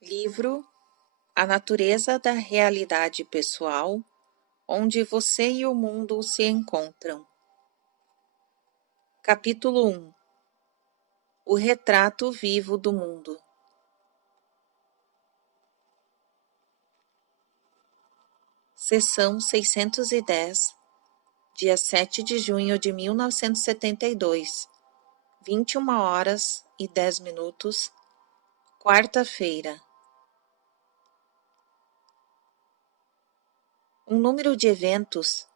Livro A Natureza da Realidade Pessoal, onde você e o mundo se encontram. Capítulo 1 O Retrato Vivo do Mundo. Seção 610, dia 7 de junho de 1972, 21h10, quarta-feira. Um número de eventos,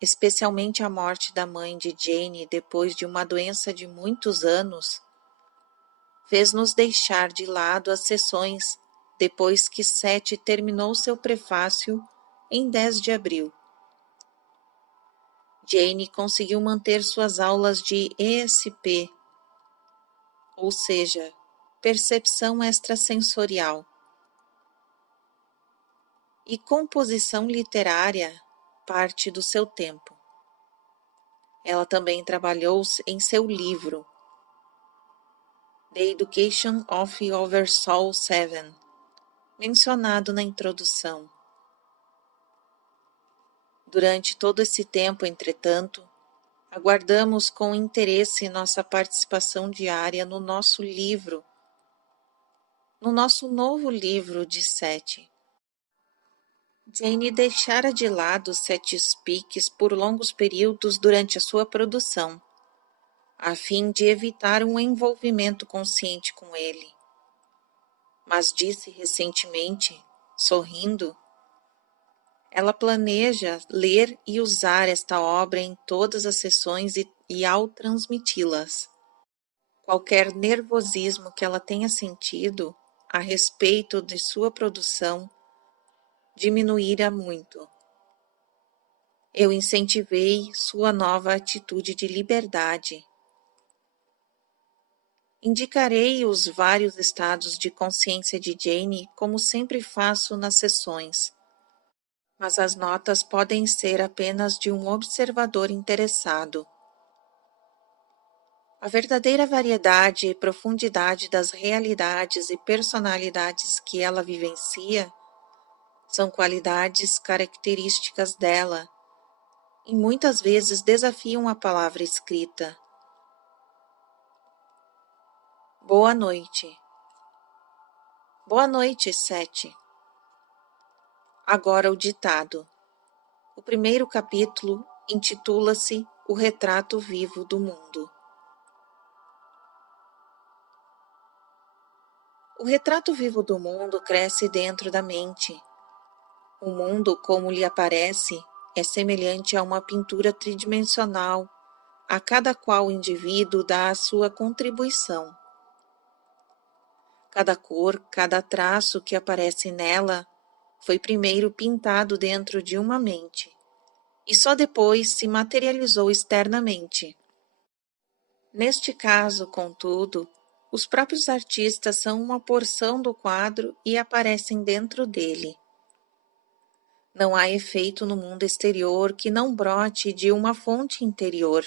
especialmente a morte da mãe de Jane depois de uma doença de muitos anos, fez-nos deixar de lado as sessões depois que Seth terminou seu prefácio em 10 de abril. Jane conseguiu manter suas aulas de ESP, ou seja, percepção extrasensorial, e composição literária parte do seu tempo. Ela também trabalhou em seu livro, The Education of Oversoul 7, mencionado na introdução. Durante todo esse tempo, entretanto, aguardamos com interesse nossa participação diária no nosso novo livro de Seth. Jane deixara de lado Seth Speaks por longos períodos durante a sua produção, a fim de evitar um envolvimento consciente com ele. Mas disse recentemente, sorrindo, ela planeja ler e usar esta obra em todas as sessões e ao transmiti-las. Qualquer nervosismo que ela tenha sentido a respeito de sua produção diminuíra muito. Eu incentivei sua nova atitude de liberdade. Indicarei os vários estados de consciência de Jane, como sempre faço nas sessões, mas as notas podem ser apenas de um observador interessado. A verdadeira variedade e profundidade das realidades e personalidades que ela vivencia são qualidades características dela e muitas vezes desafiam a palavra escrita. Boa noite. Boa noite, Seth. Agora o ditado. O primeiro capítulo intitula-se O Retrato Vivo do Mundo. O retrato vivo do mundo cresce dentro da mente. O mundo, como lhe aparece, é semelhante a uma pintura tridimensional, a cada qual o indivíduo dá a sua contribuição. Cada cor, cada traço que aparece nela foi primeiro pintado dentro de uma mente, e só depois se materializou externamente. Neste caso, contudo, os próprios artistas são uma porção do quadro e aparecem dentro dele. Não há efeito no mundo exterior que não brote de uma fonte interior.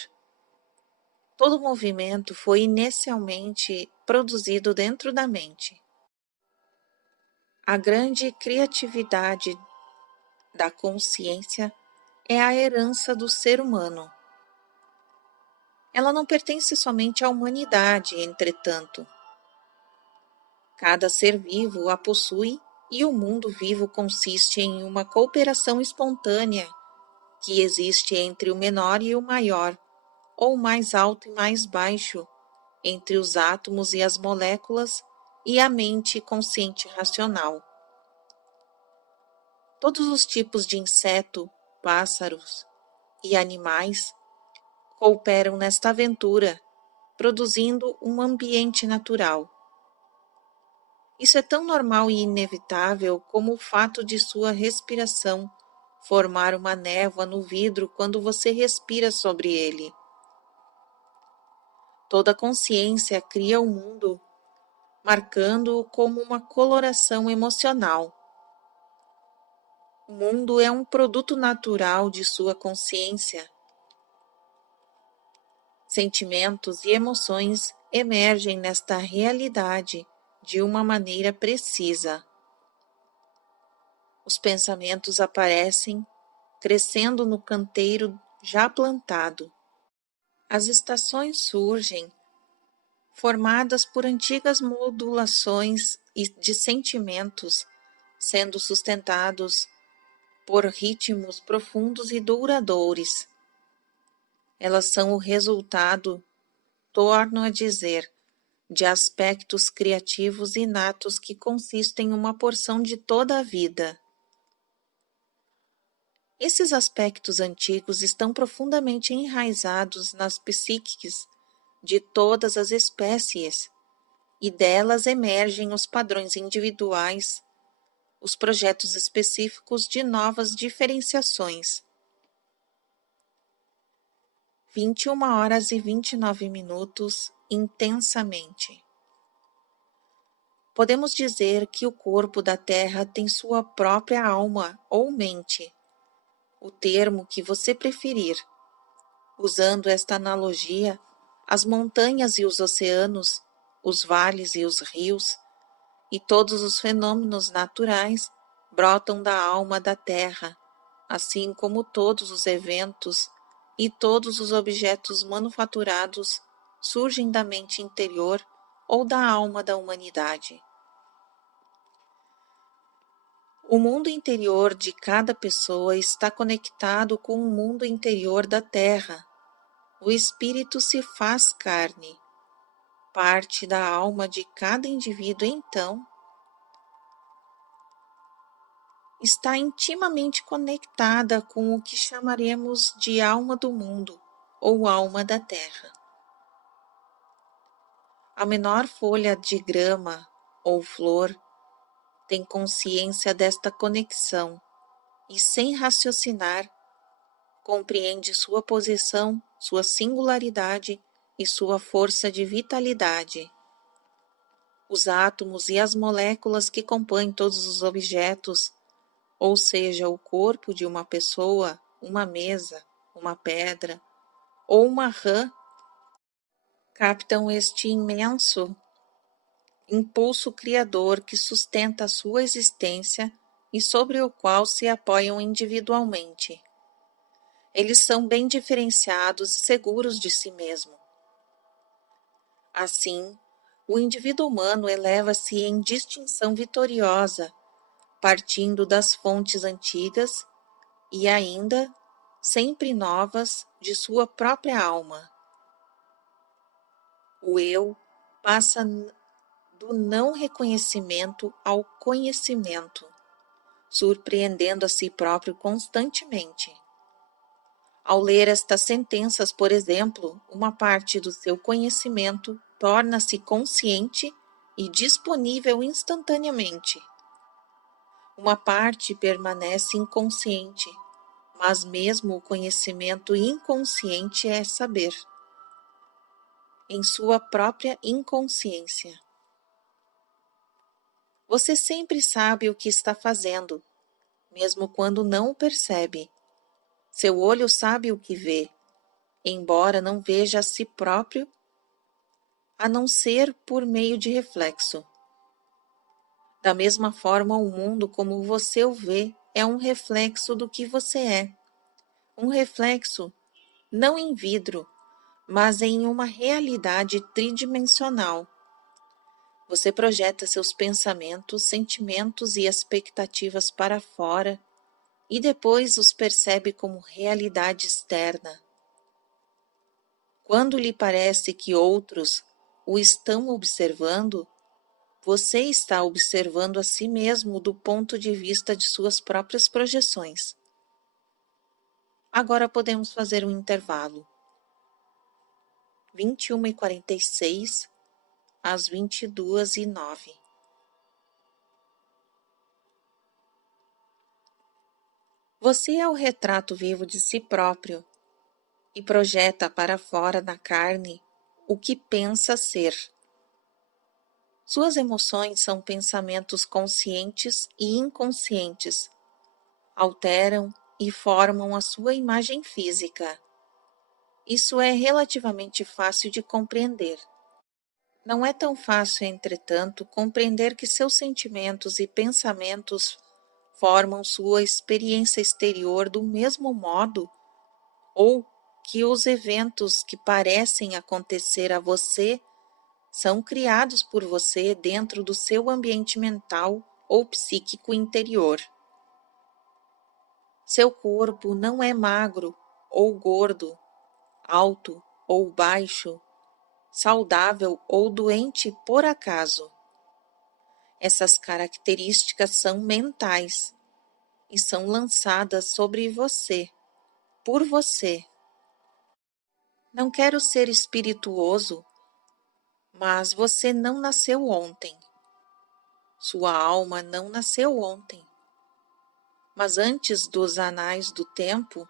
Todo movimento foi inicialmente produzido dentro da mente. A grande criatividade da consciência é a herança do ser humano. Ela não pertence somente à humanidade, entretanto. Cada ser vivo a possui e o mundo vivo consiste em uma cooperação espontânea que existe entre o menor e o maior, ou o mais alto e mais baixo, entre os átomos e as moléculas e a mente consciente racional. Todos os tipos de inseto, pássaros e animais cooperam nesta aventura, produzindo um ambiente natural. Isso é tão normal e inevitável como o fato de sua respiração formar uma névoa no vidro quando você respira sobre ele. Toda consciência cria o mundo, marcando-o como uma coloração emocional. O mundo é um produto natural de sua consciência. Sentimentos e emoções emergem nesta realidade de uma maneira precisa. Os pensamentos aparecem crescendo no canteiro já plantado. As estações surgem formadas por antigas modulações de sentimentos, sendo sustentados por ritmos profundos e duradouros. Elas são o resultado, torno a dizer, de aspectos criativos inatos que consistem em uma porção de toda a vida. Esses aspectos antigos estão profundamente enraizados nas psiques de todas as espécies, e delas emergem os padrões individuais, os projetos específicos de novas diferenciações. 21h29, intensamente. Podemos dizer que o corpo da Terra tem sua própria alma ou mente, o termo que você preferir. Usando esta analogia, as montanhas e os oceanos, os vales e os rios, e todos os fenômenos naturais brotam da alma da Terra, assim como todos os eventos e todos os objetos manufaturados surgem da mente interior ou da alma da humanidade. O mundo interior de cada pessoa está conectado com o mundo interior da Terra. O espírito se faz carne. Parte da alma de cada indivíduo, então, está intimamente conectada com o que chamaremos de alma do mundo ou alma da Terra. A menor folha de grama ou flor tem consciência desta conexão e, sem raciocinar, compreende sua posição, sua singularidade e sua força de vitalidade. Os átomos e as moléculas que compõem todos os objetos, ou seja, o corpo de uma pessoa, uma mesa, uma pedra ou uma rã, captam este imenso impulso criador que sustenta a sua existência e sobre o qual se apoiam individualmente. Eles são bem diferenciados e seguros de si mesmo. Assim, o indivíduo humano eleva-se em distinção vitoriosa, partindo das fontes antigas e ainda sempre novas de sua própria alma. O eu passa do não reconhecimento ao conhecimento, surpreendendo a si próprio constantemente. Ao ler estas sentenças, por exemplo, uma parte do seu conhecimento torna-se consciente e disponível instantaneamente. Uma parte permanece inconsciente, mas mesmo o conhecimento inconsciente é saber, em sua própria inconsciência. Você sempre sabe o que está fazendo, mesmo quando não o percebe. Seu olho sabe o que vê, embora não veja a si próprio, a não ser por meio de reflexo. Da mesma forma, o mundo como você o vê é um reflexo do que você é. Um reflexo não em vidro, mas em uma realidade tridimensional. Você projeta seus pensamentos, sentimentos e expectativas para fora e depois os percebe como realidade externa. Quando lhe parece que outros o estão observando, você está observando a si mesmo do ponto de vista de suas próprias projeções. Agora podemos fazer um intervalo. 21h46 às 22h09. Você é o retrato vivo de si próprio e projeta para fora na carne o que pensa ser. Suas emoções são pensamentos conscientes e inconscientes. Alteram e formam a sua imagem física. Isso é relativamente fácil de compreender. Não é tão fácil, entretanto, compreender que seus sentimentos e pensamentos formam sua experiência exterior do mesmo modo, ou que os eventos que parecem acontecer a você são criados por você dentro do seu ambiente mental ou psíquico interior. Seu corpo não é magro ou gordo, alto ou baixo, saudável ou doente por acaso. Essas características são mentais e são lançadas sobre você, por você. Não quero ser espirituoso, mas você não nasceu ontem. Sua alma não nasceu ontem. Mas antes dos anais do tempo,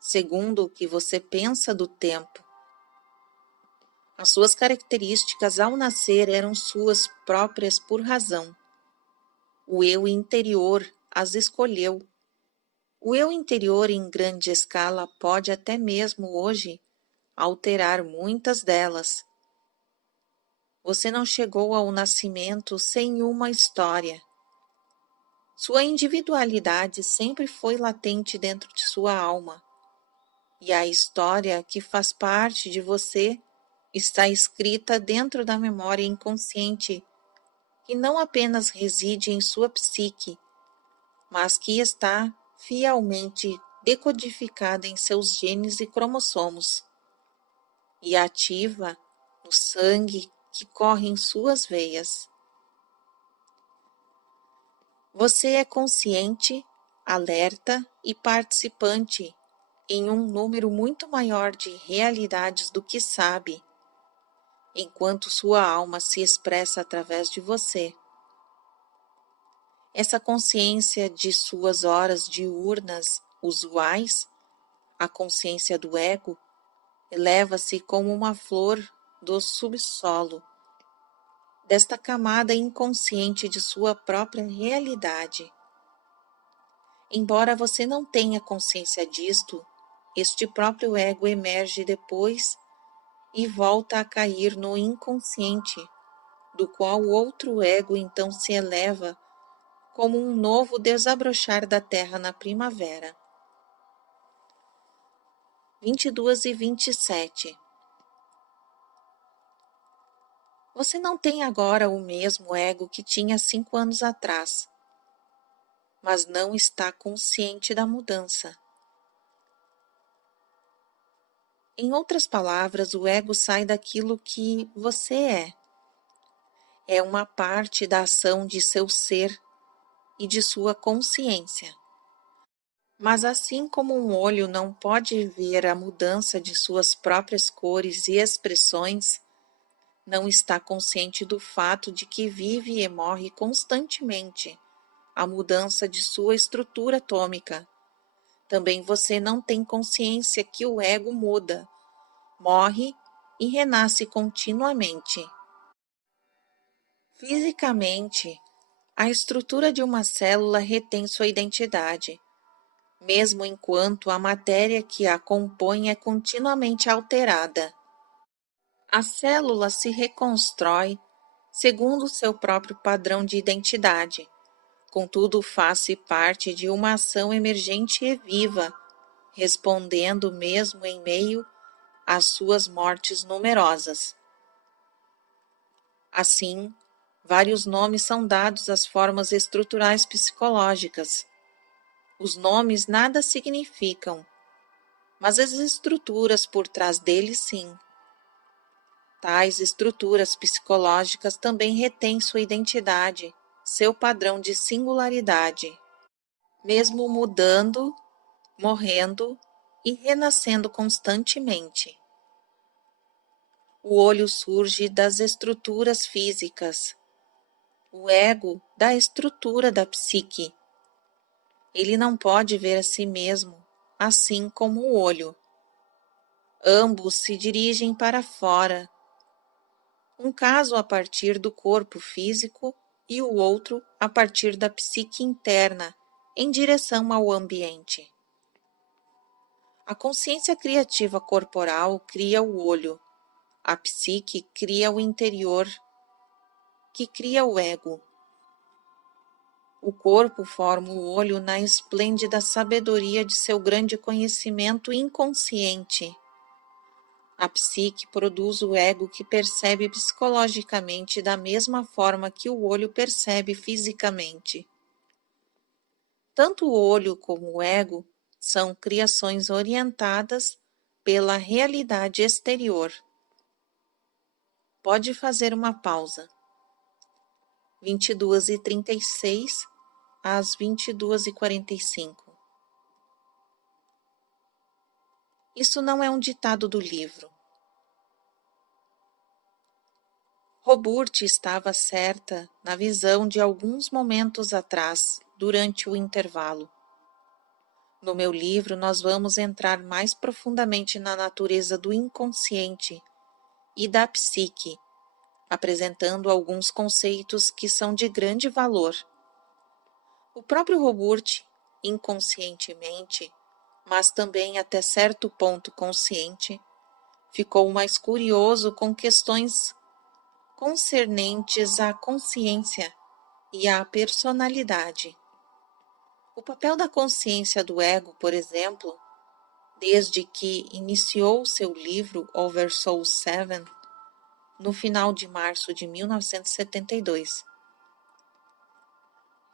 segundo o que você pensa do tempo, as suas características ao nascer eram suas próprias por razão. O eu interior as escolheu. O eu interior em grande escala pode até mesmo hoje alterar muitas delas. Você não chegou ao nascimento sem uma história. Sua individualidade sempre foi latente dentro de sua alma. E a história que faz parte de você está escrita dentro da memória inconsciente, que não apenas reside em sua psique, mas que está fielmente decodificada em seus genes e cromossomos, e ativa no sangue que corre em suas veias. Você é consciente, alerta e participante em um número muito maior de realidades do que sabe, enquanto sua alma se expressa através de você. Essa consciência de suas horas diurnas usuais, a consciência do ego, eleva-se como uma flor do subsolo, desta camada inconsciente de sua própria realidade. Embora você não tenha consciência disto, este próprio ego emerge depois e volta a cair no inconsciente, do qual o outro ego então se eleva como um novo desabrochar da terra na primavera. 22 e 27. Você não tem agora o mesmo ego que tinha 5 anos atrás, mas não está consciente da mudança. Em outras palavras, o ego sai daquilo que você é. É uma parte da ação de seu ser e de sua consciência. Mas assim como um olho não pode ver a mudança de suas próprias cores e expressões, não está consciente do fato de que vive e morre constantemente a mudança de sua estrutura atômica. Também você não tem consciência que o ego muda, morre e renasce continuamente. Fisicamente, a estrutura de uma célula retém sua identidade, mesmo enquanto a matéria que a compõe é continuamente alterada. A célula se reconstrói segundo seu próprio padrão de identidade, contudo faz-se parte de uma ação emergente e viva, respondendo mesmo em meio às suas mortes numerosas. Assim, vários nomes são dados às formas estruturais psicológicas. Os nomes nada significam, mas as estruturas por trás deles sim. Tais estruturas psicológicas também retêm sua identidade, seu padrão de singularidade, mesmo mudando, morrendo e renascendo constantemente. O olho surge das estruturas físicas, o ego da estrutura da psique. Ele não pode ver a si mesmo, assim como o olho. Ambos se dirigem para fora, um caso a partir do corpo físico e o outro a partir da psique interna, em direção ao ambiente. A consciência criativa corporal cria o olho, A psique cria o interior, que cria o ego. O corpo forma o olho na esplêndida sabedoria de seu grande conhecimento inconsciente. A psique produz o ego que percebe psicologicamente da mesma forma que o olho percebe fisicamente. Tanto o olho como o ego são criações orientadas pela realidade exterior. Pode fazer uma pausa. 22h36 às 22h45. Isso não é um ditado do livro. Roburt estava certa na visão de alguns momentos atrás, durante o intervalo. No meu livro, nós vamos entrar mais profundamente na natureza do inconsciente e da psique, apresentando alguns conceitos que são de grande valor. O próprio Roburt, inconscientemente, mas também até certo ponto consciente, ficou mais curioso com questões concernentes à consciência e à personalidade. O papel da consciência do ego, por exemplo, desde que iniciou seu livro Oversoul 7, no final de março de 1972.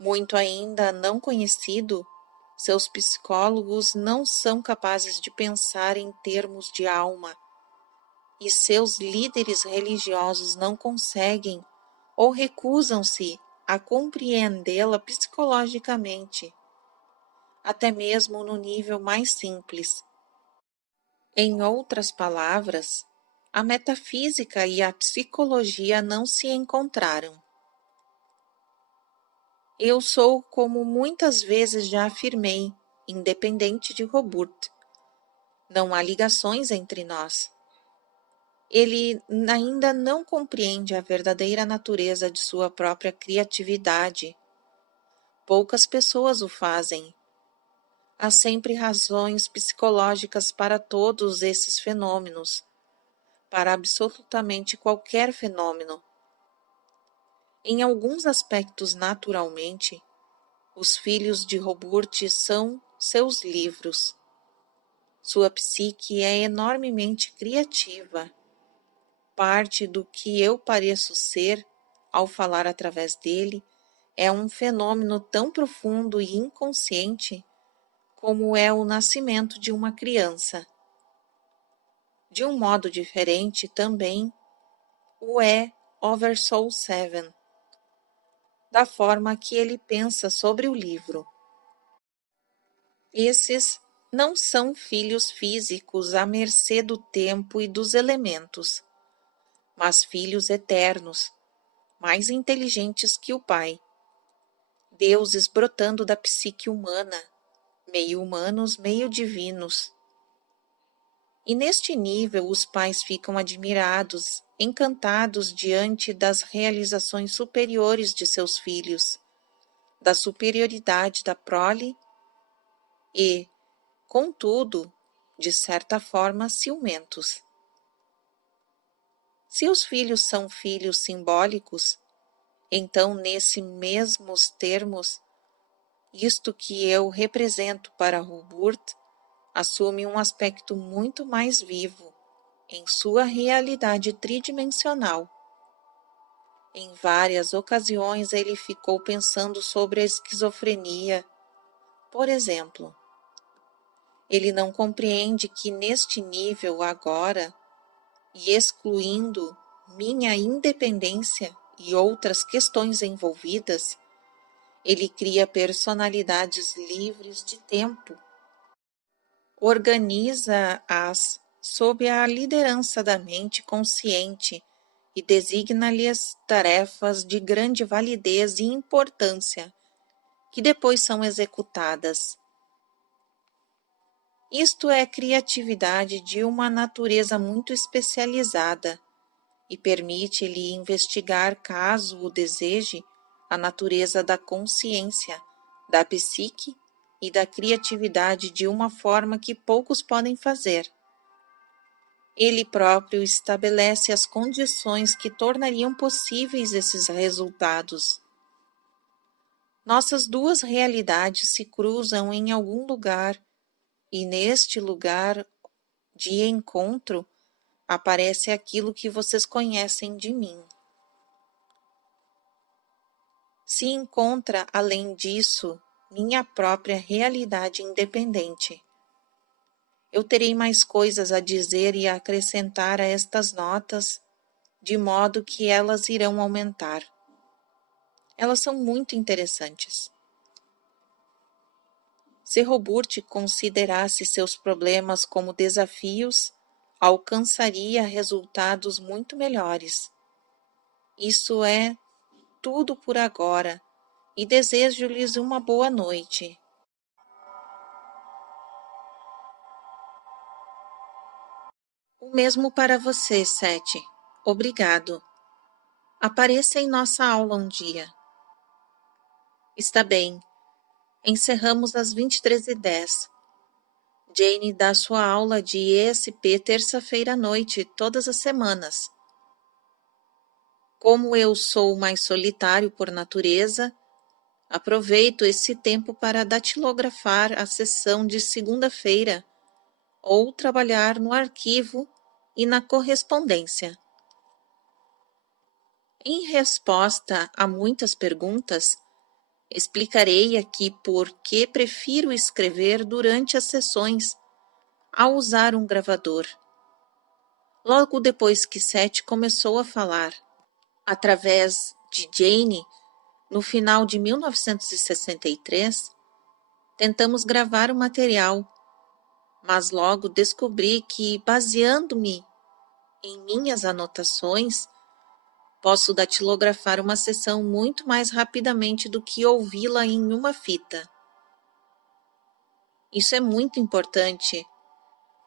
Muito ainda não conhecido, seus psicólogos não são capazes de pensar em termos de alma, e seus líderes religiosos não conseguem ou recusam-se a compreendê-la psicologicamente, até mesmo no nível mais simples. Em outras palavras, a metafísica e a psicologia não se encontraram. Eu sou, como muitas vezes já afirmei, independente de Roburt. Não há ligações entre nós. Ele ainda não compreende a verdadeira natureza de sua própria criatividade. Poucas pessoas o fazem. Há sempre razões psicológicas para todos esses fenômenos, para absolutamente qualquer fenômeno. Em alguns aspectos, naturalmente, os filhos de Roburt são seus livros. Sua psique é enormemente criativa. Parte do que eu pareço ser, ao falar através dele, é um fenômeno tão profundo e inconsciente como é o nascimento de uma criança. De um modo diferente também o é Oversoul 7, da forma que ele pensa sobre o livro. Esses não são filhos físicos à mercê do tempo e dos elementos, mas filhos eternos, mais inteligentes que o Pai, deuses brotando da psique humana, meio humanos, meio divinos. E neste nível os pais ficam admirados, encantados diante das realizações superiores de seus filhos, da superioridade da prole e, contudo, de certa forma, ciumentos. Se os filhos são filhos simbólicos, então, nesses mesmos termos, isto que eu represento para Roburt assume um aspecto muito mais vivo, em sua realidade tridimensional. Em várias ocasiões ele ficou pensando sobre a esquizofrenia, por exemplo. Ele não compreende que neste nível agora, e excluindo minha independência e outras questões envolvidas, ele cria personalidades livres de tempo, organiza-as sob a liderança da mente consciente e designa-lhes tarefas de grande validez e importância, que depois são executadas. Isto é criatividade de uma natureza muito especializada e permite-lhe investigar, caso o deseje, a natureza da consciência, da psique e da criatividade de uma forma que poucos podem fazer. Ele próprio estabelece as condições que tornariam possíveis esses resultados. Nossas duas realidades se cruzam em algum lugar, e neste lugar de encontro aparece aquilo que vocês conhecem de mim. Se encontra, além disso, minha própria realidade independente. Eu terei mais coisas a dizer e a acrescentar a estas notas, de modo que elas irão aumentar. Elas são muito interessantes. Se Roburt considerasse seus problemas como desafios, alcançaria resultados muito melhores. Isso é tudo por agora, e desejo-lhes uma boa noite. O mesmo para você, Sete. Obrigado. Apareça em nossa aula um dia. Está bem. Encerramos às 23h10. Jane dá sua aula de ESP terça-feira à noite, todas as semanas. Como eu sou mais solitário por natureza, aproveito esse tempo para datilografar a sessão de segunda-feira ou trabalhar no arquivo e na correspondência. Em resposta a muitas perguntas, explicarei aqui por que prefiro escrever durante as sessões ao usar um gravador. Logo depois que Seth começou a falar, através de Jane, no final de 1963, tentamos gravar o material, mas logo descobri que, baseando-me em minhas anotações, posso datilografar uma sessão muito mais rapidamente do que ouvi-la em uma fita. Isso é muito importante,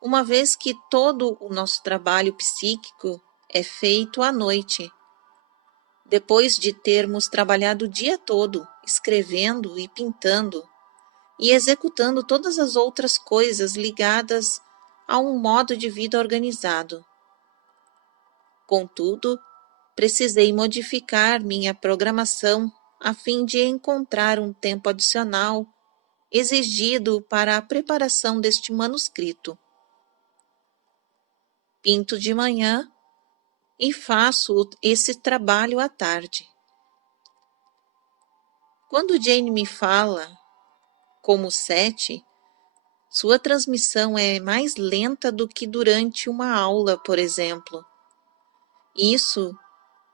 uma vez que todo o nosso trabalho psíquico é feito à noite, depois de termos trabalhado o dia todo, escrevendo e pintando, e executando todas as outras coisas ligadas a um modo de vida organizado. Contudo, precisei modificar minha programação a fim de encontrar um tempo adicional exigido para a preparação deste manuscrito. Pinto de manhã e faço esse trabalho à tarde. Quando Jane me fala, como Sete, sua transmissão é mais lenta do que durante uma aula, por exemplo. Isso,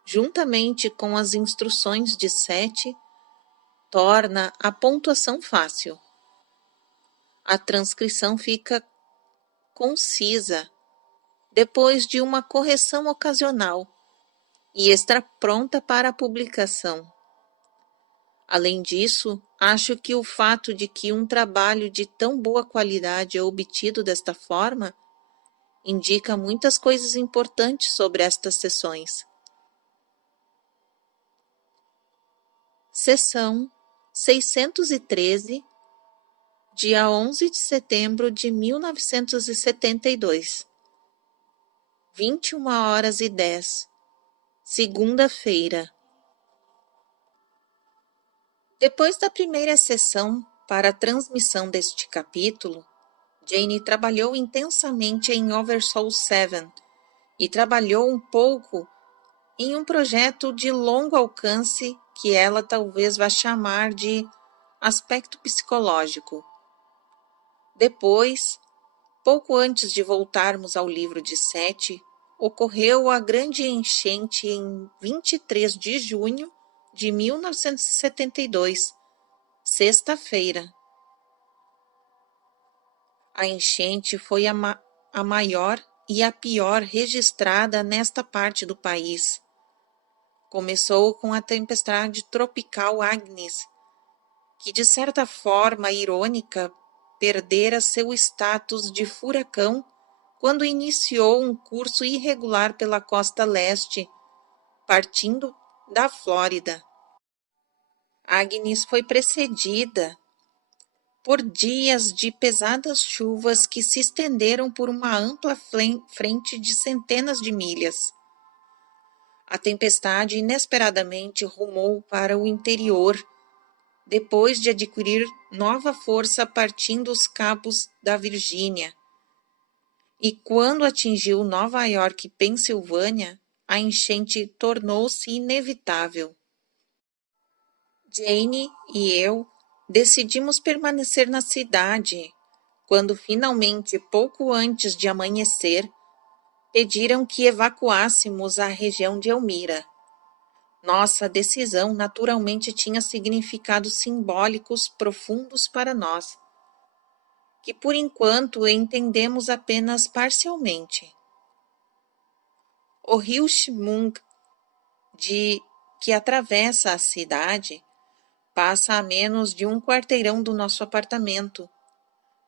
juntamente com as instruções de Sete, torna a pontuação fácil. A transcrição fica concisa, depois de uma correção ocasional, e está pronta para a publicação. Além disso, acho que o fato de que um trabalho de tão boa qualidade é obtido desta forma indica muitas coisas importantes sobre estas sessões. Sessão 613, dia 11 de setembro de 1972, 21h10, segunda-feira. Depois da primeira sessão para a transmissão deste capítulo, Jane trabalhou intensamente em Oversoul 7 e trabalhou um pouco em um projeto de longo alcance que ela talvez vá chamar de aspecto psicológico. Depois, pouco antes de voltarmos ao livro de Sete, ocorreu a grande enchente em 23 de junho de 1972, sexta-feira. A enchente foi a maior e a pior registrada nesta parte do país. Começou com a tempestade tropical Agnes, que de certa forma irônica perdera seu status de furacão quando iniciou um curso irregular pela costa leste, partindo da Flórida. Agnes foi precedida por dias de pesadas chuvas que se estenderam por uma ampla frente de centenas de milhas. A tempestade inesperadamente rumou para o interior, depois de adquirir nova força partindo os cabos da Virgínia. E quando atingiu Nova York e Pensilvânia, a enchente tornou-se inevitável. Jane e eu decidimos permanecer na cidade, quando finalmente, pouco antes de amanhecer, pediram que evacuássemos a região de Elmira. Nossa decisão naturalmente tinha significados simbólicos profundos para nós, que por enquanto entendemos apenas parcialmente. O rio Chemung, que atravessa a cidade, passa a menos de um quarteirão do nosso apartamento,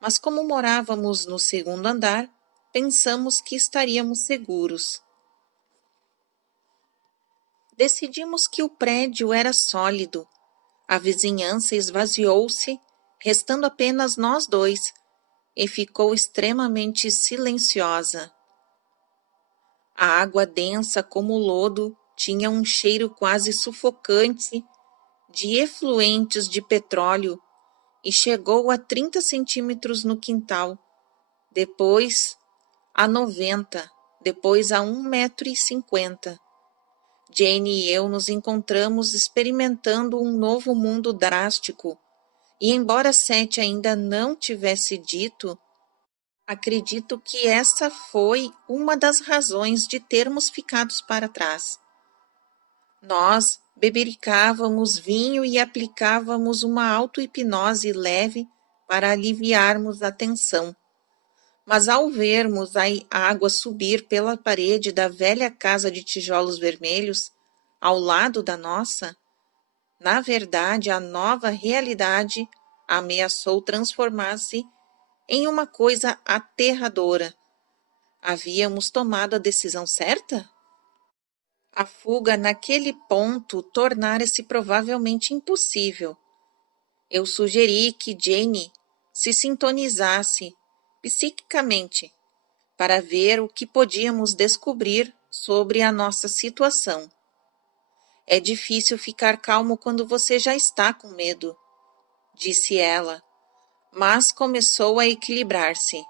mas como morávamos no segundo andar, pensamos que estaríamos seguros. Decidimos que o prédio era sólido. A vizinhança esvaziou-se, restando apenas nós dois, e ficou extremamente silenciosa. A água densa como lodo tinha um cheiro quase sufocante de efluentes de petróleo e chegou a 30 centímetros no quintal, depois a 90, depois a 1,50 m. Jane e eu nos encontramos experimentando um novo mundo drástico, e embora Seth ainda não tivesse dito, acredito que essa foi uma das razões de termos ficado para trás. Nós bebericávamos vinho e aplicávamos uma auto-hipnose leve para aliviarmos a tensão. Mas ao vermos a água subir pela parede da velha casa de tijolos vermelhos, ao lado da nossa, na verdade a nova realidade ameaçou transformar-se em uma coisa aterradora. Havíamos tomado a decisão certa? A fuga naquele ponto tornara-se provavelmente impossível. Eu sugeri que Jane se sintonizasse psiquicamente para ver o que podíamos descobrir sobre a nossa situação. É difícil ficar calmo quando você já está com medo, disse ela, mas começou a equilibrar-se.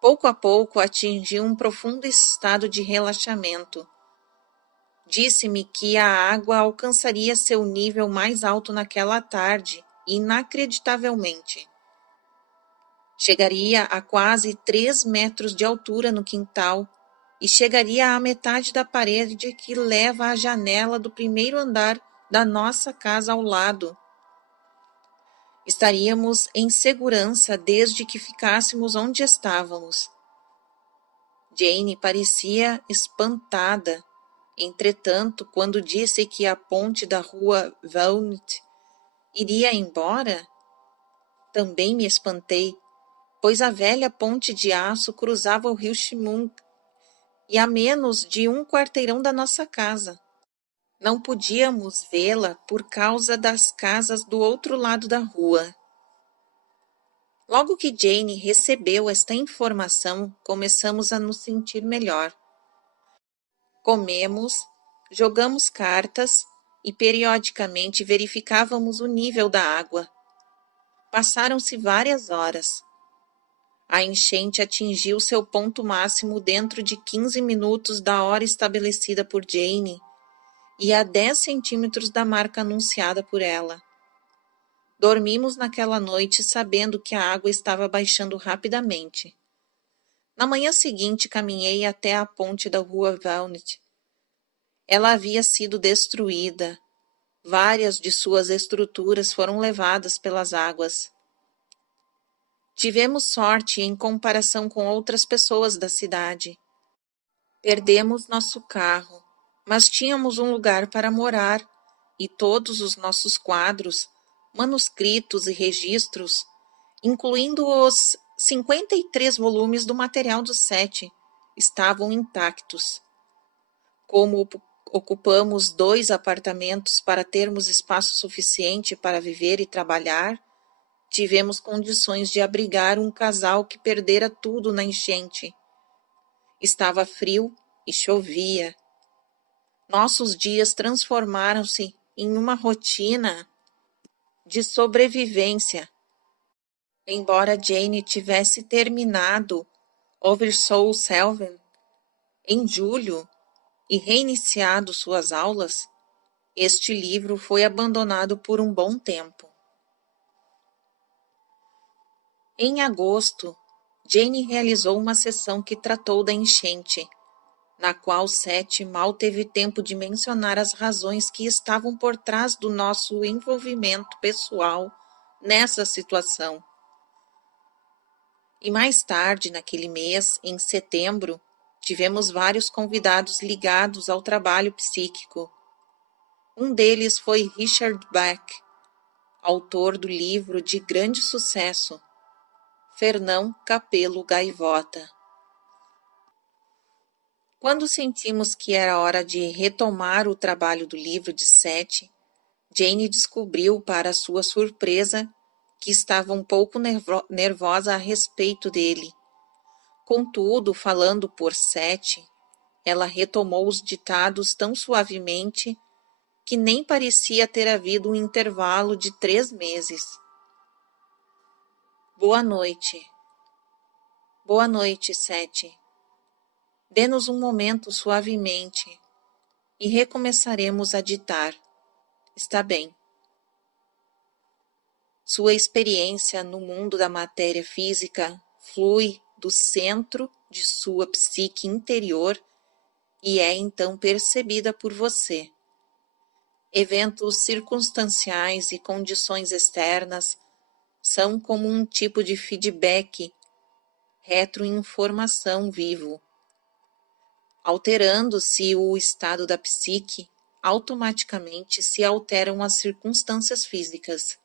Pouco a pouco atingiu um profundo estado de relaxamento. Disse-me que a água alcançaria seu nível mais alto naquela tarde, inacreditavelmente. Chegaria a quase 3 metros de altura no quintal e chegaria à metade da parede que leva à janela do primeiro andar da nossa casa ao lado. Estaríamos em segurança desde que ficássemos onde estávamos. Jane parecia espantada. Entretanto, quando disse que a ponte da rua Walnut iria embora, também me espantei, pois a velha ponte de aço cruzava o rio Chemung e a menos de um quarteirão da nossa casa. Não podíamos vê-la por causa das casas do outro lado da rua. Logo que Jane recebeu esta informação, começamos a nos sentir melhor. Comemos, jogamos cartas e periodicamente verificávamos o nível da água. Passaram-se várias horas. A enchente atingiu seu ponto máximo dentro de 15 minutos da hora estabelecida por Jane e a 10 centímetros da marca anunciada por ela. Dormimos naquela noite sabendo que a água estava baixando rapidamente. Na manhã seguinte, caminhei até a ponte da rua Walnut. Ela havia sido destruída. Várias de suas estruturas foram levadas pelas águas. Tivemos sorte em comparação com outras pessoas da cidade. Perdemos nosso carro, mas tínhamos um lugar para morar e todos os nossos quadros, manuscritos e registros, incluindo os 53 volumes do material do Seth, estavam intactos. Como ocupamos 2 apartamentos para termos espaço suficiente para viver e trabalhar, tivemos condições de abrigar um casal que perdera tudo na enchente. Estava frio e chovia. Nossos dias transformaram-se em uma rotina de sobrevivência. Embora Jane tivesse terminado Over Soul Seven em julho e reiniciado suas aulas, este livro foi abandonado por um bom tempo. Em agosto, Jane realizou uma sessão que tratou da enchente, na qual Seth mal teve tempo de mencionar as razões que estavam por trás do nosso envolvimento pessoal nessa situação. E mais tarde, naquele mês, em setembro, tivemos vários convidados ligados ao trabalho psíquico. Um deles foi Richard Bach, autor do livro de grande sucesso, Fernão Capelo Gaivota. Quando sentimos que era hora de retomar o trabalho do livro de Seth, Jane descobriu, para sua surpresa, que estava um pouco nervosa a respeito dele. Contudo, falando por Seth, ela retomou os ditados tão suavemente que nem parecia ter havido um intervalo de 3 meses. Boa noite. Boa noite, Seth. Dê-nos um momento suavemente e recomeçaremos a ditar. Está bem. Sua experiência no mundo da matéria física flui do centro de sua psique interior e é então percebida por você. Eventos circunstanciais e condições externas são como um tipo de feedback, retroinformação vivo. Alterando-se o estado da psique, automaticamente se alteram as circunstâncias físicas.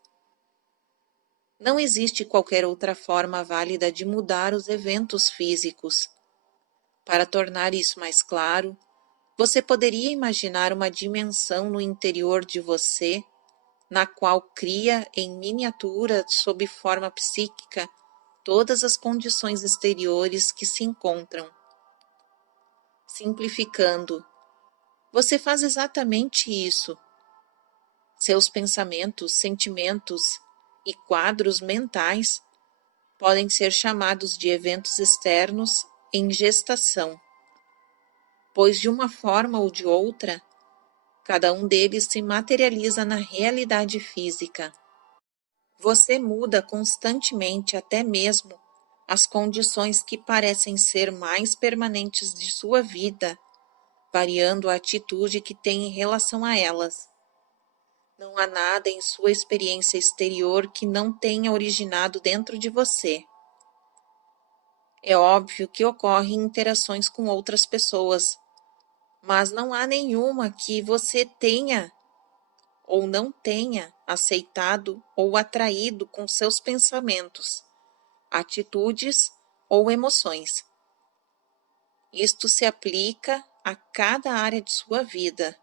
Não existe qualquer outra forma válida de mudar os eventos físicos. Para tornar isso mais claro, você poderia imaginar uma dimensão no interior de você, na qual cria em miniatura, sob forma psíquica, todas as condições exteriores que se encontram. Simplificando, você faz exatamente isso. Seus pensamentos, sentimentos e quadros mentais podem ser chamados de eventos externos em gestação, pois de uma forma ou de outra, cada um deles se materializa na realidade física. Você muda constantemente até mesmo as condições que parecem ser mais permanentes de sua vida, variando a atitude que tem em relação a elas. Não há nada em sua experiência exterior que não tenha originado dentro de você. É óbvio que ocorrem interações com outras pessoas, mas não há nenhuma que você tenha ou não tenha aceitado ou atraído com seus pensamentos, atitudes ou emoções. Isto se aplica a cada área de sua vida.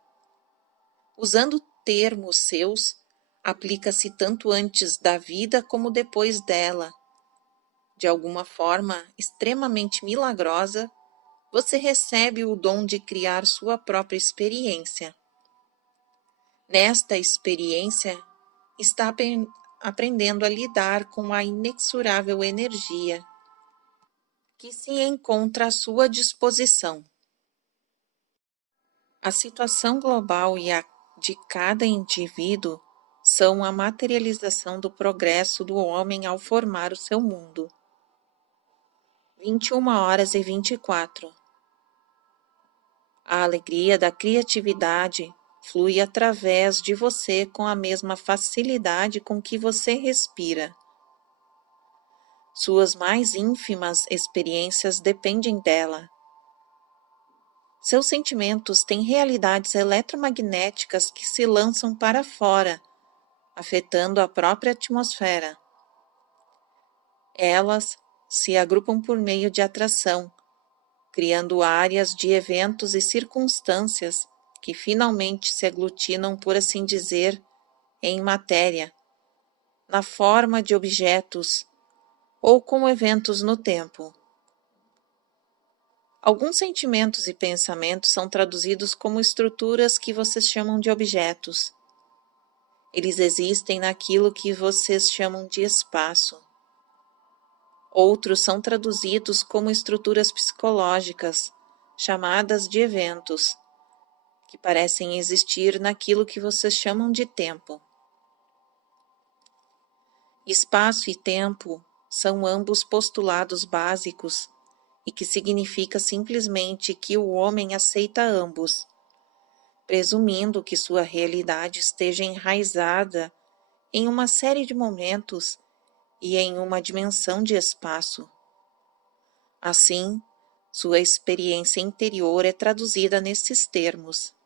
Usando termos seus, aplica-se tanto antes da vida como depois dela. De alguma forma extremamente milagrosa, você recebe o dom de criar sua própria experiência. Nesta experiência, está aprendendo a lidar com a inexorável energia que se encontra à sua disposição. A situação global e a de cada indivíduo são a materialização do progresso do homem ao formar o seu mundo. 21h24. A alegria da criatividade flui através de você com a mesma facilidade com que você respira. Suas mais ínfimas experiências dependem dela. Seus sentimentos têm realidades eletromagnéticas que se lançam para fora, afetando a própria atmosfera. Elas se agrupam por meio de atração, criando áreas de eventos e circunstâncias que finalmente se aglutinam, por assim dizer, em matéria. na forma de objetos ou como eventos no tempo. Alguns sentimentos e pensamentos são traduzidos como estruturas que vocês chamam de objetos. Eles existem naquilo que vocês chamam de espaço. Outros são traduzidos como estruturas psicológicas, chamadas de eventos, que parecem existir naquilo que vocês chamam de tempo. Espaço e tempo são ambos postulados básicos e que significa simplesmente que o homem aceita ambos, presumindo que sua realidade esteja enraizada em uma série de momentos e em uma dimensão de espaço. Assim, sua experiência interior é traduzida nesses termos.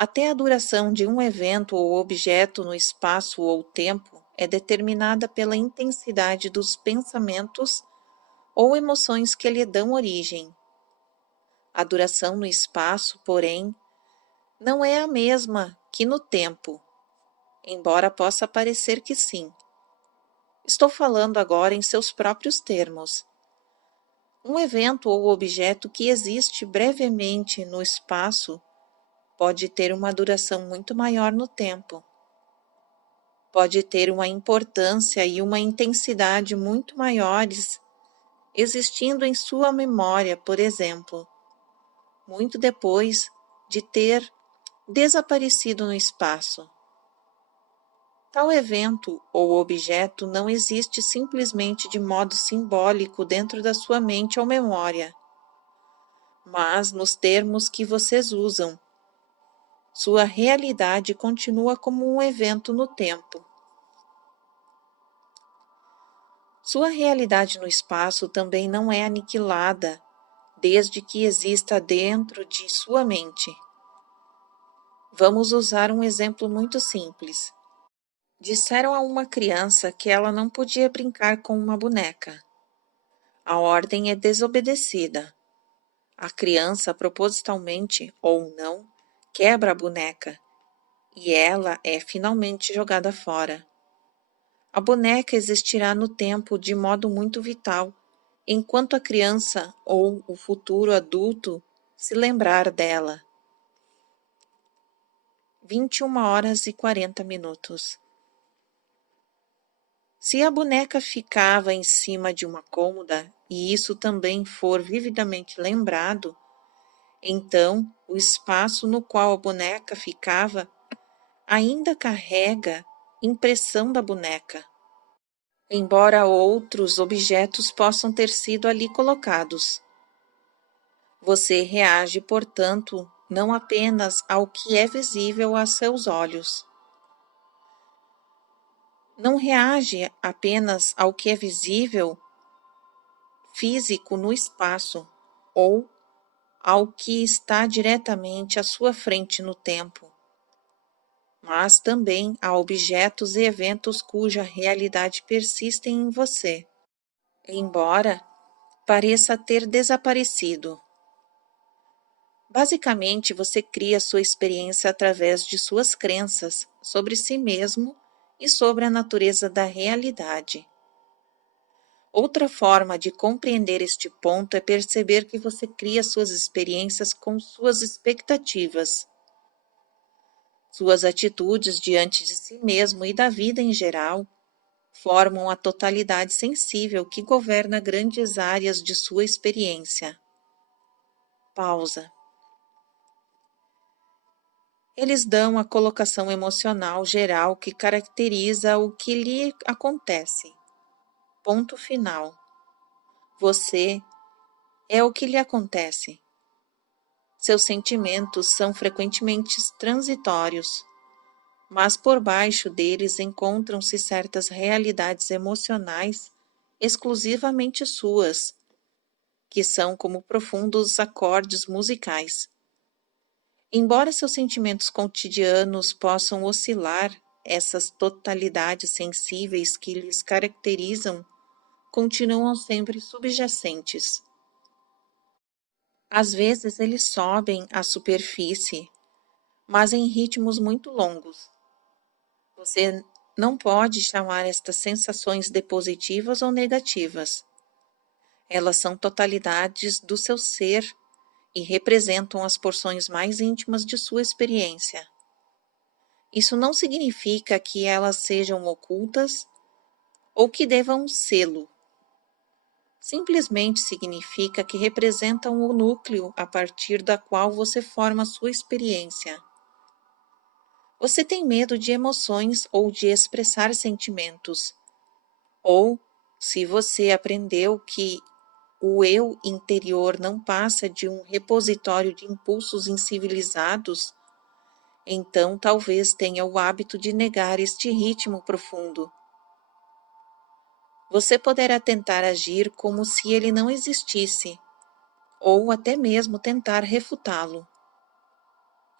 Até a duração de um evento ou objeto no espaço ou tempo é determinada pela intensidade dos pensamentos ou emoções que lhe dão origem. A duração no espaço, porém, não é a mesma que no tempo, embora possa parecer que sim. Estou falando agora em seus próprios termos. Um evento ou objeto que existe brevemente no espaço pode ter uma duração muito maior no tempo. Pode ter uma importância e uma intensidade muito maiores, existindo em sua memória, por exemplo, muito depois de ter desaparecido no espaço. Tal evento ou objeto não existe simplesmente de modo simbólico dentro da sua mente ou memória, mas nos termos que vocês usam. Sua realidade continua como um evento no tempo. Sua realidade no espaço também não é aniquilada, desde que exista dentro de sua mente. Vamos usar um exemplo muito simples. Disseram a uma criança que ela não podia brincar com uma boneca. A ordem é desobedecida. A criança, propositalmente ou não, quebra a boneca e ela é finalmente jogada fora. A boneca existirá no tempo de modo muito vital, enquanto a criança ou o futuro adulto se lembrar dela. 21h40. Se a boneca ficava em cima de uma cômoda e isso também for vividamente lembrado, então o espaço no qual a boneca ficava ainda carrega impressão da boneca, embora outros objetos possam ter sido ali colocados. Você reage, portanto, não apenas ao que é visível a seus olhos. Não reage apenas ao que é visível físico no espaço ou ao que está diretamente à sua frente no tempo, mas também a objetos e eventos cuja realidade persistem em você, embora pareça ter desaparecido. Basicamente, você cria sua experiência através de suas crenças sobre si mesmo e sobre a natureza da realidade. Outra forma de compreender este ponto é perceber que você cria suas experiências com suas expectativas. Suas atitudes diante de si mesmo e da vida em geral formam a totalidade sensível que governa grandes áreas de sua experiência. Pausa. Eles dão a colocação emocional geral que caracteriza o que lhe acontece. Ponto final. Você é o que lhe acontece. Seus sentimentos são frequentemente transitórios, mas por baixo deles encontram-se certas realidades emocionais exclusivamente suas, que são como profundos acordes musicais. Embora seus sentimentos cotidianos possam oscilar, essas totalidades sensíveis que lhes caracterizam continuam sempre subjacentes. Às vezes eles sobem à superfície, mas em ritmos muito longos. Você não pode chamar estas sensações de positivas ou negativas. Elas são totalidades do seu ser e representam as porções mais íntimas de sua experiência. Isso não significa que elas sejam ocultas ou que devam sê-lo. Simplesmente significa que representam o núcleo a partir da qual você forma sua experiência. Você tem medo de emoções ou de expressar sentimentos. Ou, se você aprendeu que o eu interior não passa de um repositório de impulsos incivilizados, então talvez tenha o hábito de negar este ritmo profundo. Você poderá tentar agir como se ele não existisse, ou até mesmo tentar refutá-lo.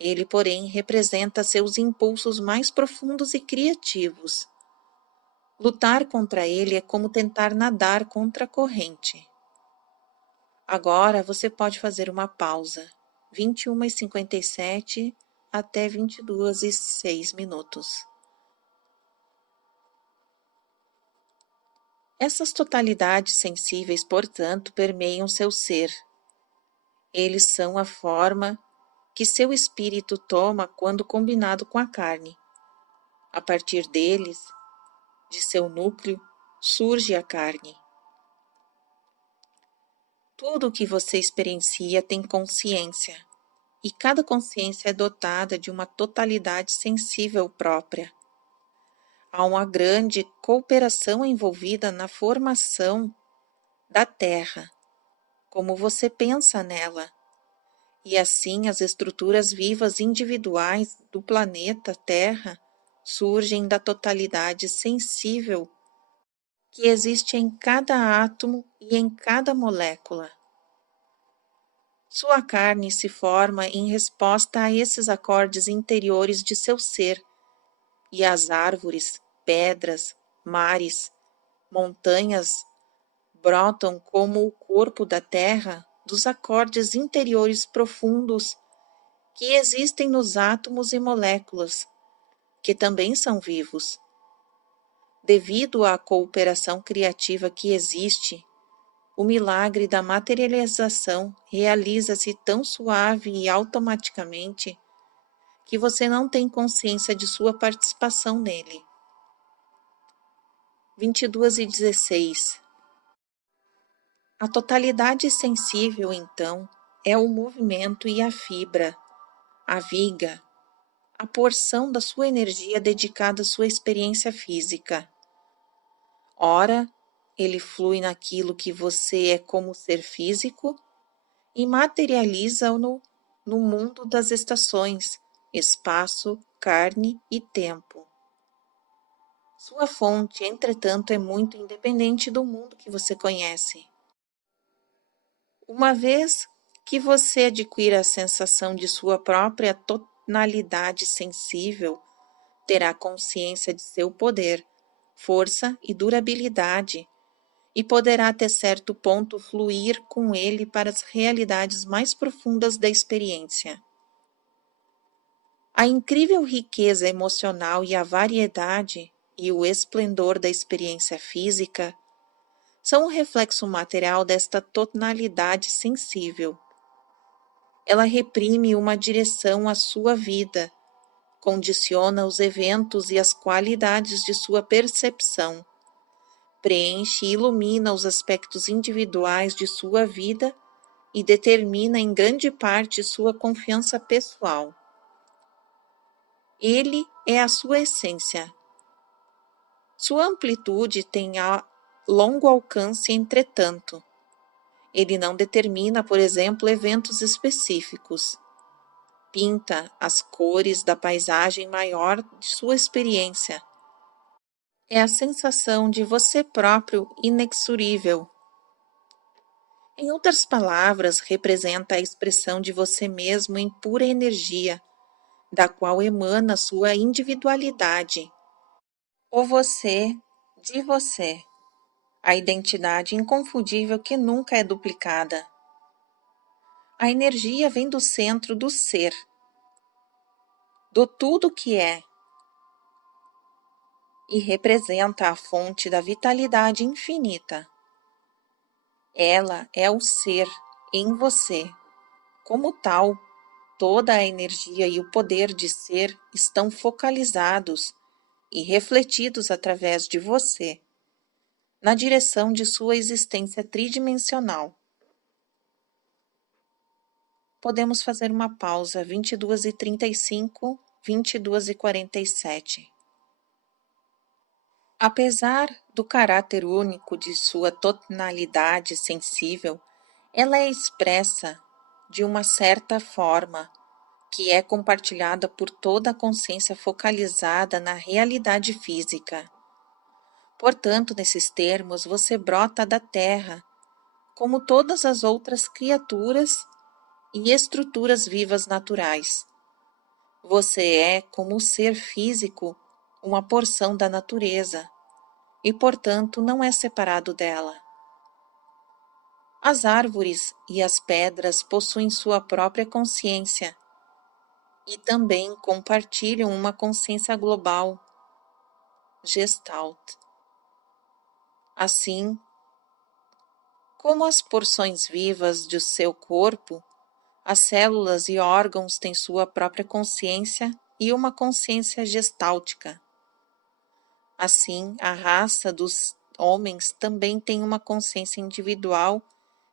Ele, porém, representa seus impulsos mais profundos e criativos. Lutar contra ele é como tentar nadar contra a corrente. Agora você pode fazer uma pausa, 21h57 até 22h06. Essas totalidades sensíveis, portanto, permeiam seu ser. Eles são a forma que seu espírito toma quando combinado com a carne. A partir deles, de seu núcleo, surge a carne. Tudo o que você experiencia tem consciência, e cada consciência é dotada de uma totalidade sensível própria. Há uma grande cooperação envolvida na formação da Terra, como você pensa nela, e assim as estruturas vivas individuais do planeta Terra surgem da totalidade sensível que existe em cada átomo e em cada molécula. Sua carne se forma em resposta a esses acordes interiores de seu ser, e as árvores, pedras, mares, montanhas brotam como o corpo da terra dos acordes interiores profundos que existem nos átomos e moléculas, que também são vivos. Devido à cooperação criativa que existe, o milagre da materialização realiza-se tão suave e automaticamente que você não tem consciência de sua participação nele. 22h16. A totalidade sensível, então, é o movimento e a fibra, a viga, a porção da sua energia dedicada à sua experiência física. Ora, ele flui naquilo que você é como ser físico e materializa-no no mundo das estações, espaço, carne e tempo. Sua fonte, entretanto, é muito independente do mundo que você conhece. Uma vez que você adquira a sensação de sua própria tonalidade sensível, terá consciência de seu poder, força e durabilidade, e poderá até certo ponto fluir com ele para as realidades mais profundas da experiência. A incrível riqueza emocional e a variedade e o esplendor da experiência física são um reflexo material desta tonalidade sensível. Ela reprime uma direção à sua vida, condiciona os eventos e as qualidades de sua percepção, preenche e ilumina os aspectos individuais de sua vida e determina em grande parte sua confiança pessoal. Ele é a sua essência. Sua amplitude tem longo alcance, entretanto. Ele não determina, por exemplo, eventos específicos. Pinta as cores da paisagem maior de sua experiência. É a sensação de você próprio inexorível. Em outras palavras, representa a expressão de você mesmo em pura energia, da qual emana sua individualidade. O você de você, a identidade inconfundível que nunca é duplicada. A energia vem do centro do ser, do tudo que é. e representa a fonte da vitalidade infinita. Ela é o ser em você. Como tal, toda a energia e o poder de ser estão focalizados e refletidos através de você, na direção de sua existência tridimensional. Podemos fazer uma pausa, 22h35, 22h47. Apesar do caráter único de sua tonalidade sensível, ela é expressa de uma certa forma que é compartilhada por toda a consciência focalizada na realidade física. Portanto, nesses termos, você brota da Terra, como todas as outras criaturas e estruturas vivas naturais. Você é, como o ser físico, uma porção da natureza e, portanto, não é separado dela. As árvores e as pedras possuem sua própria consciência e também compartilham uma consciência global, Gestalt. Assim, como as porções vivas de seu corpo, as células e órgãos têm sua própria consciência e uma consciência gestáltica. Assim, a raça dos homens também tem uma consciência individual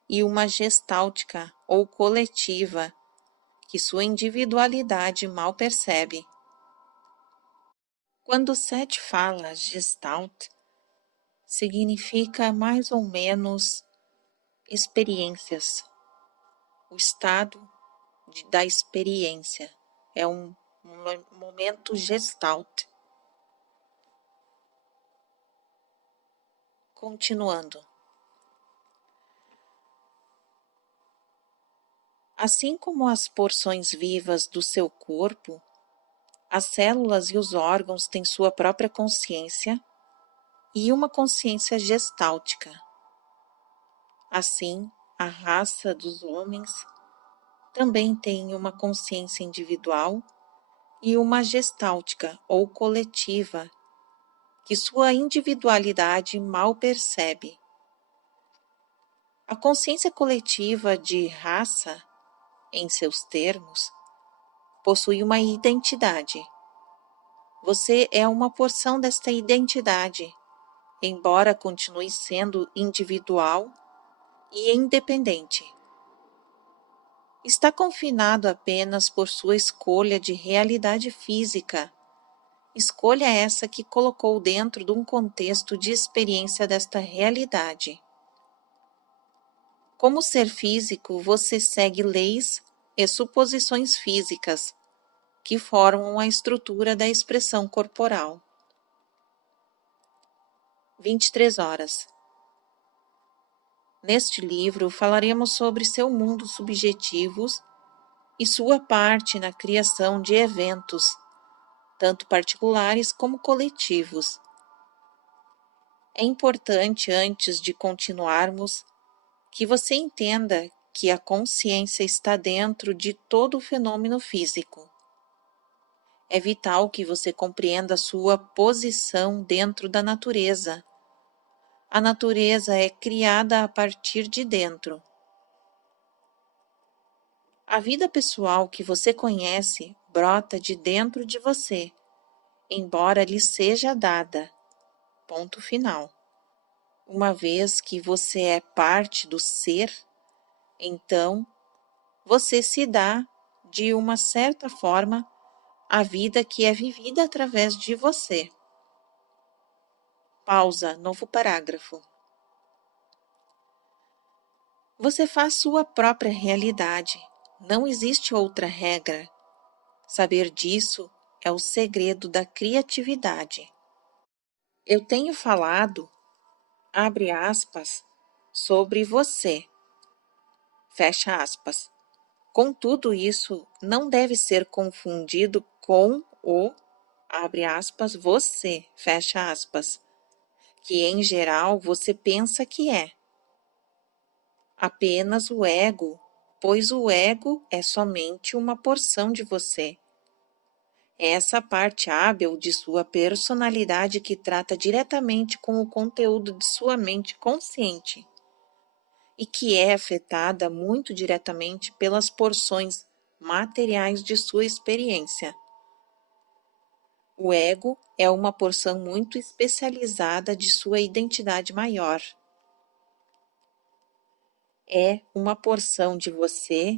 e uma gestáltica ou coletiva, que sua individualidade mal percebe. Quando Seth fala Gestalt, significa mais ou menos experiências. O estado da experiência é um momento Gestalt. Continuando. Assim como as porções vivas do seu corpo, as células e os órgãos têm sua própria consciência e uma consciência gestáltica. Assim, a raça dos homens também tem uma consciência individual e uma gestáltica ou coletiva, que sua individualidade mal percebe. A consciência coletiva de raça, em seus termos, possui uma identidade. Você é uma porção desta identidade, embora continue sendo individual e independente. Está confinado apenas por sua escolha de realidade física, escolha essa que colocou dentro de um contexto de experiência desta realidade. Como ser físico, você segue leis e suposições físicas que formam a estrutura da expressão corporal. 23 horas. Neste livro, falaremos sobre seu mundo subjetivos e sua parte na criação de eventos, tanto particulares como coletivos. É importante, antes de continuarmos, que você entenda que a consciência está dentro de todo o fenômeno físico. É vital que você compreenda a sua posição dentro da natureza. A natureza é criada a partir de dentro. A vida pessoal que você conhece brota de dentro de você, embora lhe seja dada. Ponto final. Uma vez que você é parte do ser, então você se dá, de uma certa forma, a vida que é vivida através de você. Pausa, novo parágrafo. Você faz sua própria realidade. Não existe outra regra. Saber disso é o segredo da criatividade. Eu tenho falado, abre aspas, sobre você, fecha aspas. Contudo, isso não deve ser confundido com o, abre aspas, você, fecha aspas, que em geral você pensa que é. Apenas o ego, pois o ego é somente uma porção de você. É essa parte hábil de sua personalidade que trata diretamente com o conteúdo de sua mente consciente e que é afetada muito diretamente pelas porções materiais de sua experiência. O ego é uma porção muito especializada de sua identidade maior. É uma porção de você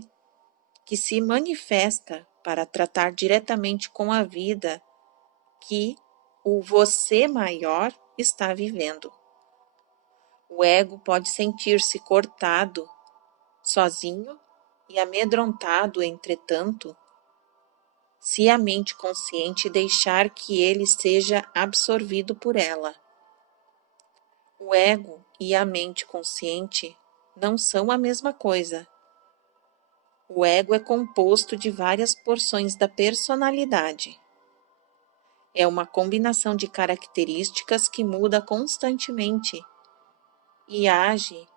que se manifesta para tratar diretamente com a vida que o você maior está vivendo. O ego pode sentir-se cortado, sozinho e amedrontado, entretanto, se a mente consciente deixar que ele seja absorvido por ela. O ego e a mente consciente não são a mesma coisa. O ego é composto de várias porções da personalidade. É uma combinação de características que muda constantemente e age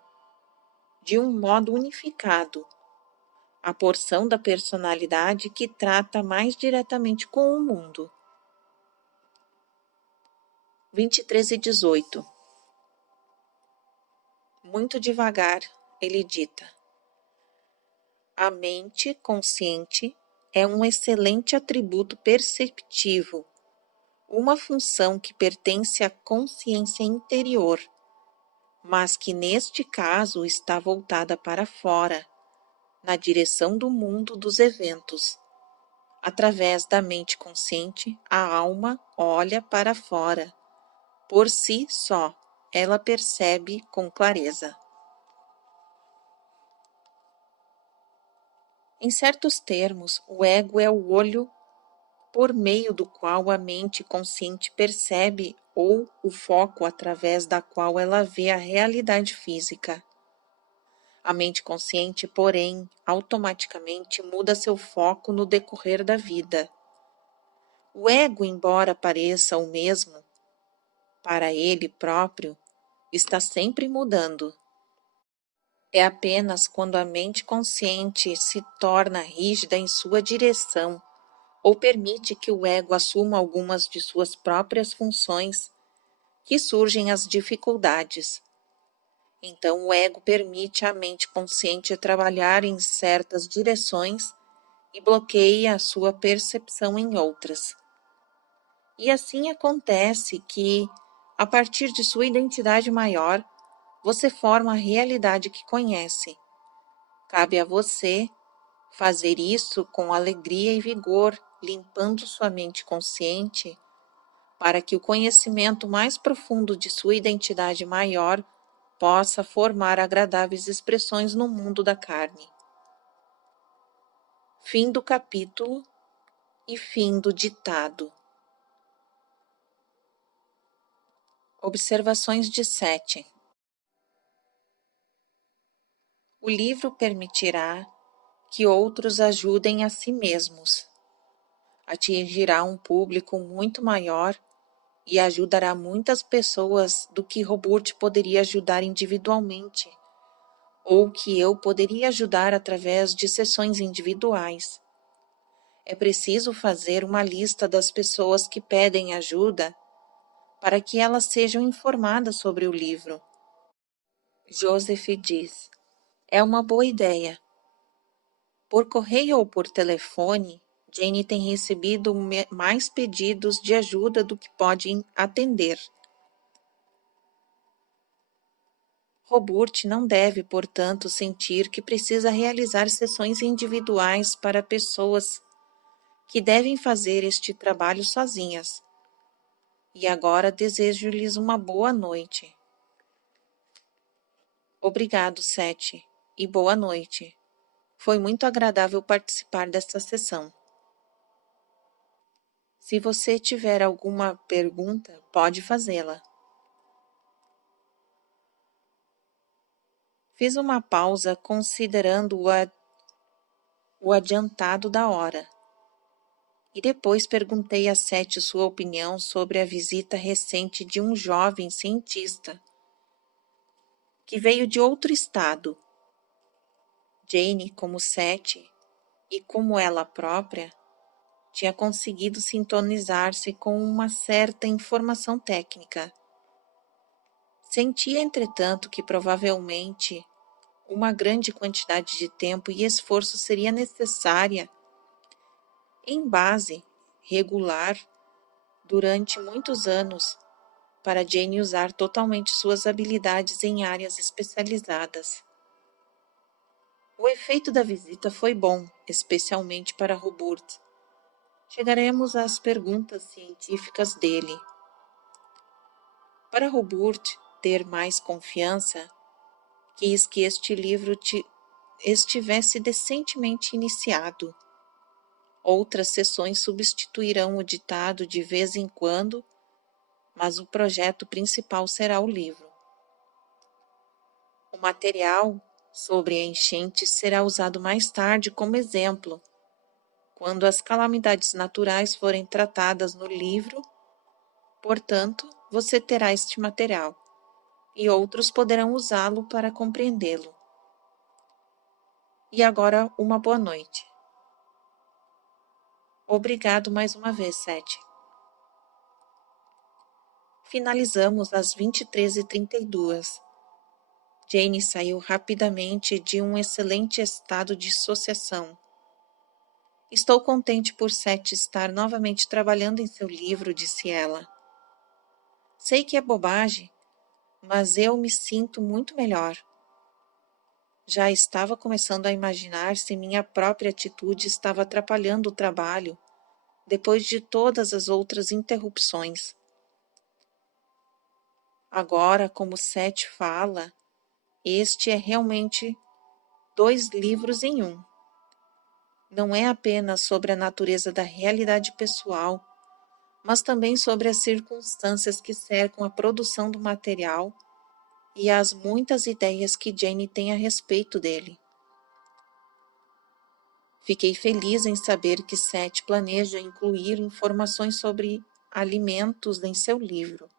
de um modo unificado. A porção da personalidade que trata mais diretamente com o mundo. 23:18. Muito devagar, ele dita: a mente consciente é um excelente atributo perceptivo, uma função que pertence à consciência interior, mas que neste caso está voltada para fora, na direção do mundo dos eventos. Através da mente consciente, a alma olha para fora. Por si só, ela percebe com clareza. Em certos termos, o ego é o olho por meio do qual a mente consciente percebe ou o foco através da qual ela vê a realidade física. A mente consciente, porém, automaticamente muda seu foco no decorrer da vida. O ego, embora pareça o mesmo, para ele próprio, está sempre mudando. É apenas quando a mente consciente se torna rígida em sua direção ou permite que o ego assuma algumas de suas próprias funções que surgem as dificuldades. Então, o ego permite à mente consciente trabalhar em certas direções e bloqueia a sua percepção em outras. E assim acontece que, a partir de sua identidade maior, você forma a realidade que conhece. Cabe a você fazer isso com alegria e vigor, limpando sua mente consciente, para que o conhecimento mais profundo de sua identidade maior possa formar agradáveis expressões no mundo da carne. Fim do capítulo e fim do ditado. Observações de Sete. O livro permitirá que outros ajudem a si mesmos. Atingirá um público muito maior e ajudará muitas pessoas do que Robert poderia ajudar individualmente, ou que eu poderia ajudar através de sessões individuais. É preciso fazer uma lista das pessoas que pedem ajuda para que elas sejam informadas sobre o livro. Joseph diz: é uma boa ideia. Por correio ou por telefone, Jane tem recebido mais pedidos de ajuda do que pode atender. Robert não deve, portanto, sentir que precisa realizar sessões individuais para pessoas que devem fazer este trabalho sozinhas. E agora desejo-lhes uma boa noite. Obrigado, Sete, e boa noite. Foi muito agradável participar desta sessão. Se você tiver alguma pergunta, pode fazê-la. Fiz uma pausa considerando o adiantado da hora. E depois perguntei a Sete sua opinião sobre a visita recente de um jovem cientista que veio de outro estado. Jane, como Sete, e como ela própria, tinha conseguido sintonizar-se com uma certa informação técnica. Sentia, entretanto, que provavelmente uma grande quantidade de tempo e esforço seria necessária em base regular durante muitos anos para Jane usar totalmente suas habilidades em áreas especializadas. O efeito da visita foi bom, especialmente para Robert. Chegaremos às perguntas científicas dele. Para Robert ter mais confiança, quis que este livro estivesse decentemente iniciado. Outras sessões substituirão o ditado de vez em quando, mas o projeto principal será o livro. O material sobre a enchente será usado mais tarde como exemplo, quando as calamidades naturais forem tratadas no livro. Portanto, você terá este material, e outros poderão usá-lo para compreendê-lo. E agora, uma boa noite. Obrigado mais uma vez, Seth. Finalizamos às 23h32. Jane saiu rapidamente de um excelente estado de dissociação. Estou contente por Seth estar novamente trabalhando em seu livro, disse ela. Sei que é bobagem, mas eu me sinto muito melhor. Já estava começando a imaginar se minha própria atitude estava atrapalhando o trabalho, depois de todas as outras interrupções. Agora, como Seth fala, este é realmente 2 livros em um. Não é apenas sobre a natureza da realidade pessoal, mas também sobre as circunstâncias que cercam a produção do material e as muitas ideias que Jane tem a respeito dele. Fiquei feliz em saber que Seth planeja incluir informações sobre alimentos em seu livro.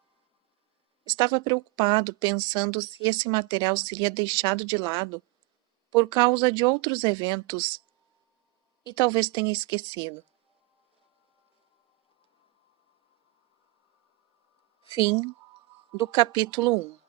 Estava preocupado pensando se esse material seria deixado de lado por causa de outros eventos e talvez tenha esquecido. Fim do capítulo 1.